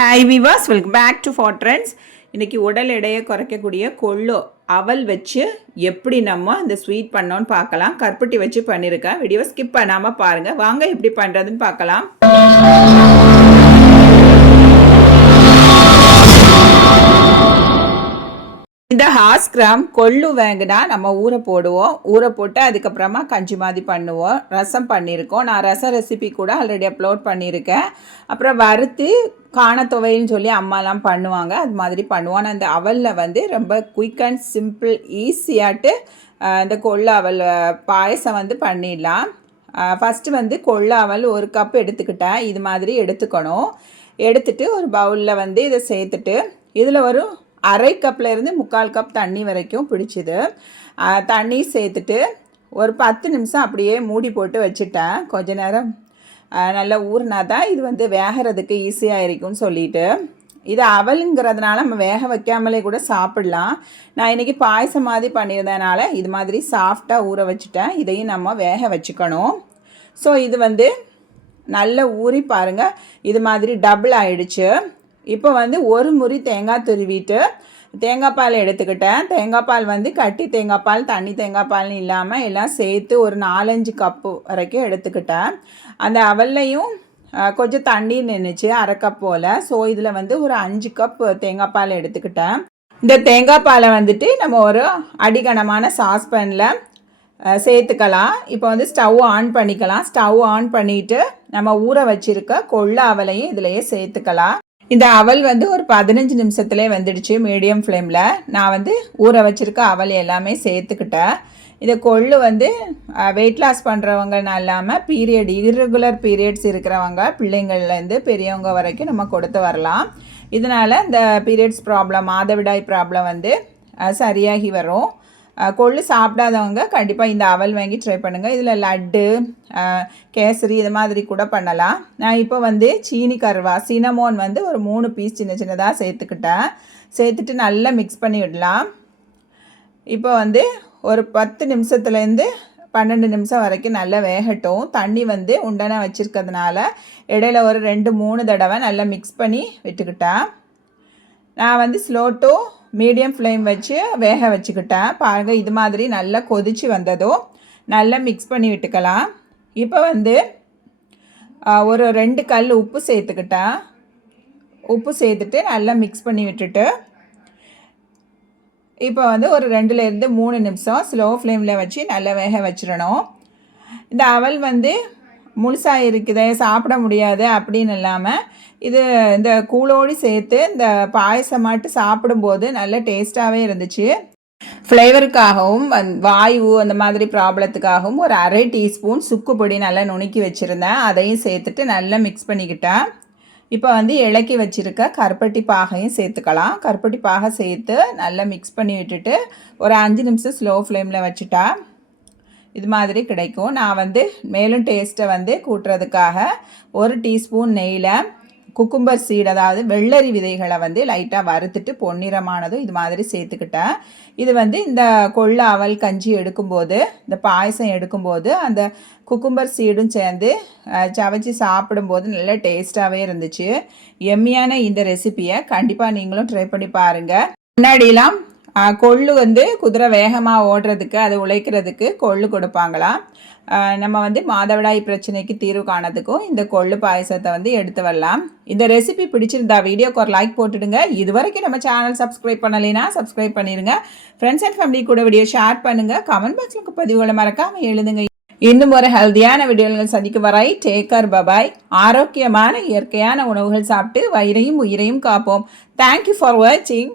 Hi viewers welcome back to four trends இன்றைக்கி உடல் எடையை குறைக்கக்கூடிய கொள்ளு அவல் வச்சு எப்படி நம்ம இந்த ஸ்வீட் பண்ணோன்னு பார்க்கலாம். கருப்பட்டி வச்சு பண்ணியிருக்கேன். வீடியோ ஸ்கிப் பண்ணாமல் பாருங்கள் வாங்க எப்படி பண்ணுறதுன்னு பார்க்கலாம். ஹாஸ் கிராம் கொள்ளு வாங்கினா நம்ம ஊற போடுவோம். ஊற போட்டு அதுக்கப்புறமா கஞ்சி மாதிரி பண்ணுவோம். ரசம் பண்ணியிருக்கோம். நான் ரசம் ரெசிபி கூட ஆல்ரெடி அப்லோட் பண்ணியிருக்கேன். அப்புறம் வறுத்து காணத்துவைன்னு சொல்லி அம்மாலாம் பண்ணுவாங்க. அது மாதிரி பண்ணுவோம். ஆனால் அந்த அவலில் வந்து ரொம்ப குயிக் அண்ட் சிம்பிள் ஈஸியாட்டு இந்த கொள்ள அவல் பாயசம் வந்து பண்ணிடலாம். ஃபஸ்ட்டு வந்து கொள்ள அவல் ஒரு கப் எடுத்துக்கிட்டேன். இது மாதிரி எடுத்துக்கணும். எடுத்துட்டு ஒரு பவுலில் வந்து இதை சேர்த்துட்டு இதில் ஒரு அரை கப்பில் இருந்து முக்கால் கப் தண்ணி வரைக்கும் பிடிச்சிது. தண்ணி சேர்த்துட்டு ஒரு பத்து நிமிஷம் அப்படியே மூடி போட்டு வச்சுட்டேன். கொஞ்ச நேரம் நல்லா ஊறினா தான் இது வந்து வேகிறதுக்கு ஈஸியாக இருக்கும்னு சொல்லிட்டு. இது அவலுங்கிறதுனால நம்ம வேக வைக்காமலே கூட சாப்பிட்லாம். நான் இன்றைக்கி பாயசம் மாதிரி பண்ணியிருந்ததுனால இது மாதிரி சாஃப்டாக ஊற வச்சுட்டேன். இதையும் நம்ம வேக வச்சுக்கணும். ஸோ இது வந்து நல்ல ஊறி பாருங்கள் இது மாதிரி டபுள் ஆயிடுச்சு. இப்போ வந்து ஒரு முறி தேங்காய் துருவிட்டு தேங்காய் பால் எடுத்துக்கிட்டேன். தேங்காய் பால் வந்து கட்டி தேங்காய் பால் தண்ணி தேங்காய் பால்னு இல்லாமல் எல்லாம் சேர்த்து ஒரு நாலஞ்சு கப்பு வரைக்கும் எடுத்துக்கிட்டேன். அந்த அவல்லையும் கொஞ்சம் தண்ணி நின்றுச்சு அரை கப் போல். ஸோ இதில் வந்து ஒரு அஞ்சு கப் தேங்காய் பால் எடுத்துக்கிட்டேன். இந்த தேங்காய் பாலை வந்துட்டு நம்ம ஒரு அடிகனமான சாஸ்பேனில் சேர்த்துக்கலாம். இப்போ வந்து ஸ்டவ் ஆன் பண்ணிக்கலாம். ஸ்டவ் ஆன் பண்ணிவிட்டு நம்ம ஊற வச்சுருக்க கொள்ள அவலையும் இதிலையே சேர்த்துக்கலாம். இந்த அவல் வந்து ஒரு பதினஞ்சு நிமிஷத்துலேயே வந்துடுச்சு மீடியம் ஃப்ளேமில். நான் வந்து ஊற வச்சுருக்க அவல் எல்லாமே சேர்த்துக்கிட்டேன். இந்த கொள்ளு வந்து வெயிட் லாஸ் பண்ணுறவங்கன்னு இல்லாமல் பீரியட் இர்ரெகுலர் பீரியட்ஸ் இருக்கிறவங்க பிள்ளைங்கள்லேருந்து பெரியவங்க வரைக்கும் நம்ம கொடுத்து வரலாம். இதனால் இந்த பீரியட்ஸ் ப்ராப்ளம் மாதவிடாய் ப்ராப்ளம் வந்து சரியாகி வரும். கொள்ளு சாப்பிடாதவங்க கண்டிப்பாக இந்த அவல் வாங்கி ட்ரை பண்ணுங்கள் இதில் லட்டு கேசரி இது மாதிரி கூட பண்ணலாம். நான் இப்போ வந்து சீனி கருவா சினமோன் வந்து ஒரு மூணு பீஸ் சின்ன சின்னதாக சேர்த்துக்கிட்டேன். சேர்த்துட்டு நல்லா மிக்ஸ் பண்ணி விடலாம் இப்போ வந்து ஒரு பத்து நிமிஷத்துலேருந்து பன்னெண்டு நிமிஷம் வரைக்கும் நல்லா வேகட்டும். தண்ணி வந்து உண்டனை வச்சுருக்கிறதுனால இடையில ஒரு ரெண்டு மூணு தடவை நல்லா மிக்ஸ் பண்ணி விட்டுக்கிட்டேன். நான் வந்து ஸ்லோ டு மீடியம் ஃப்ளேம் வச்சு வேக வச்சுக்கிட்டேன். பாருங்கள் இது மாதிரி நல்லா கொதித்து வந்ததும் நல்லா மிக்ஸ் பண்ணி விட்டுக்கலாம். இப்போ வந்து ஒரு ரெண்டு கல் உப்பு சேர்த்துக்கிட்டேன். உப்பு சேர்த்துட்டு நல்லா மிக்ஸ் பண்ணி விட்டுட்டு இப்போ வந்து ஒரு ரெண்டுலேருந்து மூணு நிமிஷம் ஸ்லோ ஃப்ளேமில் வச்சு நல்லா வேக வச்சிடணும். இந்த அவல் வந்து முழுசாக இருக்குதே சாப்பிட முடியாது அப்படின்னு இல்லாமல் இது இந்த கூழோடு சேர்த்து இந்த பாயசமாட்டு சாப்பிடும்போது நல்ல டேஸ்ட்டாகவே இருந்துச்சு. ஃப்ளேவருக்காகவும் வாயு அந்த மாதிரி ப்ராப்ளத்துக்காகவும் ஒரு அரை டீஸ்பூன் சுக்கு பொடி நல்லா நுணுக்கி வச்சுருந்தேன். அதையும் சேர்த்துட்டு நல்லா மிக்ஸ் பண்ணிக்கிட்டேன். இப்போ வந்து இலக்கி வச்சுருக்க கருப்பட்டி பாகையும் சேர்த்துக்கலாம். கருப்பட்டி பாகை சேர்த்து நல்லா மிக்ஸ் பண்ணி விட்டுட்டு ஒரு அஞ்சு நிமிஷம் ஸ்லோ ஃப்ளேமில் வச்சுட்டா இது மாதிரி கிடைக்கும். நான் வந்து மேலும் டேஸ்ட்டை வந்து கூட்டுறதுக்காக ஒரு டீஸ்பூன் நெய்யில் குக்கும்பர் சீட் அதாவது வெள்ளரி விதைகளை வந்து லைட்டாக வறுத்துட்டு பொன்னிறமானதும் இது மாதிரி சேர்த்துக்கிட்டேன். இது வந்து இந்த கொள்ள அவல் கஞ்சி எடுக்கும்போது இந்த பாயசம் எடுக்கும்போது அந்த குக்கும்பர் சீடும் சேர்ந்து சவைச்சி சாப்பிடும்போது நல்ல டேஸ்ட்டாகவே இருந்துச்சு. எம்மியான இந்த ரெசிப்பியை கண்டிப்பாக நீங்களும் ட்ரை பண்ணி பாருங்கள் முன்னாடிலாம் கொள்ளு வந்து குதிரை வேகமாக ஓடுறதுக்கு அது உழைக்கிறதுக்கு கொள்ளு கொடுப்பாங்களாம். நம்ம வந்து மாதவிடாய் பிரச்சனைக்கு தீர்வு காணதுக்கும் இந்த கொள்ளு பாயசத்தை வந்து எடுத்து வரலாம். இந்த ரெசிபி பிடிச்சிருந்தா வீடியோக்கு ஒரு லைக் போட்டுடுங்க. இது வரைக்கும் நம்ம சேனல் சப்ஸ்கிரைப் பண்ணலைன்னா சப்ஸ்கிரைப் பண்ணிடுங்க ஃப்ரெண்ட்ஸ் அண்ட் ஃபேமிலி கூட வீடியோ ஷேர் பண்ணுங்கள் கமெண்ட் பாக்ஸுக்கு பதிவுகளை மறக்காமல் எழுதுங்க. இன்னும் ஒரு ஹெல்த்தியான வீடியோகள் சந்திக்க வரை டேக்கர் பபாய் ஆரோக்கியமான இயற்கையான உணவுகள் சாப்பிட்டு வயிறையும் உயிரையும் காப்போம். தேங்க்யூ ஃபார் வாட்சிங்